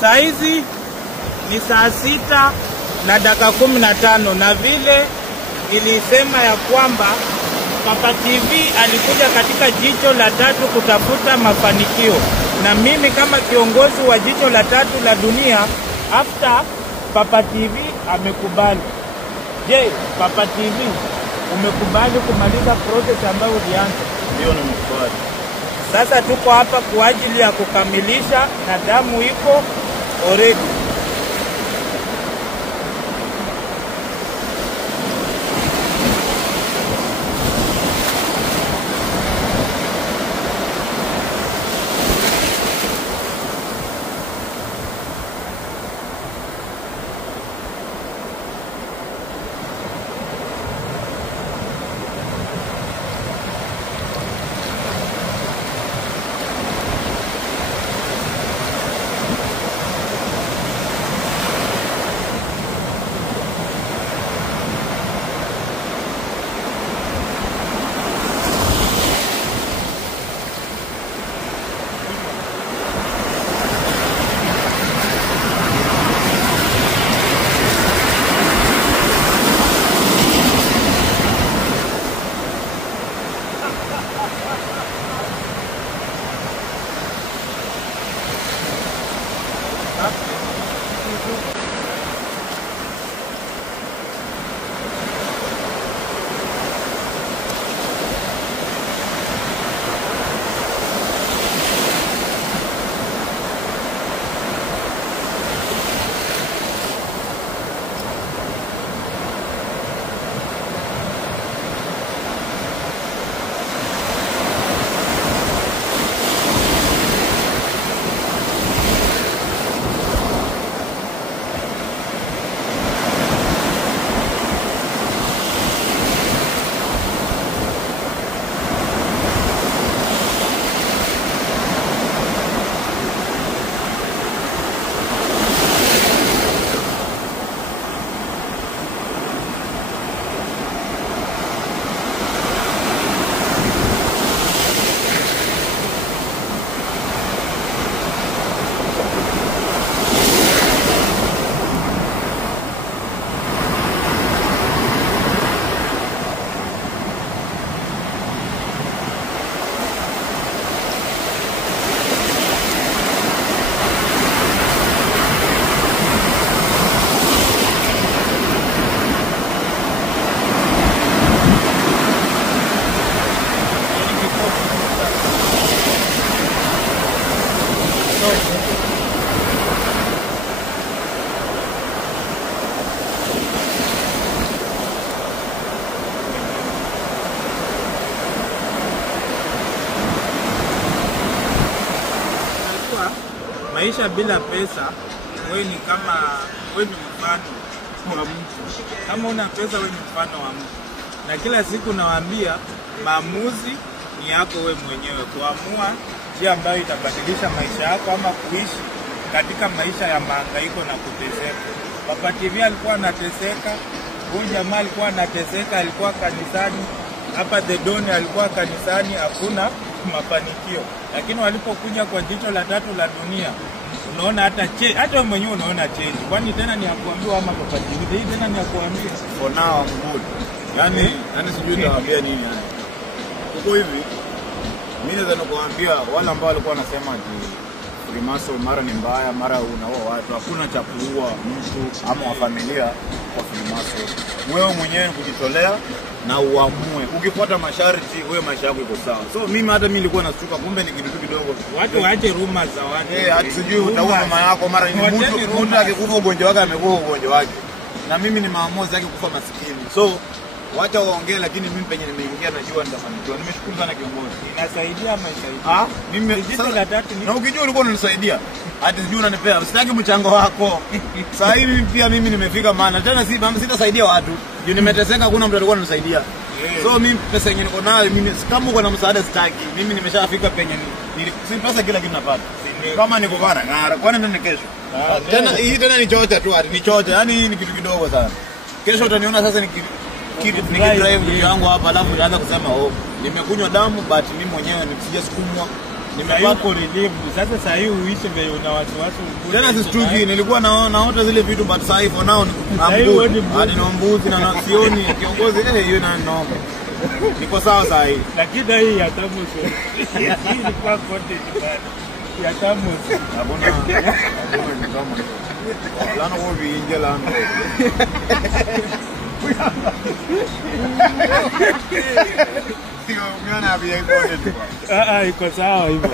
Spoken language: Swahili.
Saizi ni saa 6:15 na vile ilisema ya kwamba Papa TV alikuja katika jicho la tatu kutafuta mafanikio, na mimi kama kiongozi wa jicho la tatu la dunia after Papa TV amekubali. Je, Papa TV umekubali kumaliza project ambayo ulianza? Ndio, nimekubali. Sasa tuko hapa kwa ajili ya kukamilisha na damu iko already. Maisha bila pesa, wewe ni kama wewe ni mfano wa mtu. Kama una pesa wewe ni mfano wa mtu. Na kila siku nawaambia maamuzi ni yako wewe mwenyewe kuamua njia ambayo itabadilisha maisha yako ama kuishi katika maisha ya mahangaiko na kuteseka. Papa TV alikuwa anateseka, huyu jamaa alikuwa anateseka, alikuwa kanisani. Hapa The Don alikuwa kanisani, hakuna mafanikio. Lakini walipokuja kwa jicho la tatu la dunia, unaona hata wewe mwenyewe unaona change. Kwani tena ni akuambiwa ama Papa TV hii tena ni akuambia For now I'm good. Yani sijui nitawaambia nini yani. Huko hivi mimi naweza kukuambia wale ambao walikuwa wanasema ati Freemason mara ni mbaya, mara unaoa watu, hakuna cha kuua mtu ama wa familia kwa Freemason. Wewe mwenyewe kujitolea na uamue. Ukifuata masharti wewe maisha yako iko sawa. So hata mimi nilikuwa nashtuka kumbe ni kitu kidogo. Watu waache rumors za watu. Hata sijui utaua mama yako mara ni mtu akikufa ugonjwa wake amekuwa ugonjwa wake. Na mimi ni maamuzi yake kufa maskini. So wacha waongee, lakini mimi penye nimeingia najua nitafanikiwa. Nimeshukuru sana kiongozi. Inasaidia maisha. Mimi jicho la tatu ni. Na ukijua ulikuwa unanisaidia. Hata sijui unanipea. Usitaki mchango wako. Sasa hivi pia mimi nimefika maana. Tena sitasaidia watu. Ndio nimeteseka, hakuna mtu alikuwa ananisaidia. So mimi pesa yenyewe niko nayo, mimi kama uko na msaada sitaki. Mimi nimeshafika penye si pesa kila kitu napata. Kama niko bana ngara, kwani ndio kesho. Tena ni chocha tu, ni chocha. Yaani ni kitu kidogo sana. Kesho utaniona sasa nikidrive yangu hapa, alafu nitaanza kusema nimekunywa damu but mimi mwenyewe nisijasukumwa Nimepata relief. Sasa hii uishi vile una wasiwasi. Tena sistuki, nilikuwa naota zile vitu but sasa hivi now hadi na mbuzi na sioni kiongozi hiyo na no. Niko sawa sasa hivi. Lakini hii ya tamu sio. Hii ni kwa kote ya tamu. Abona ni kama lana wo biinje lana. Sio mwana abi iko iko sawa hivyo.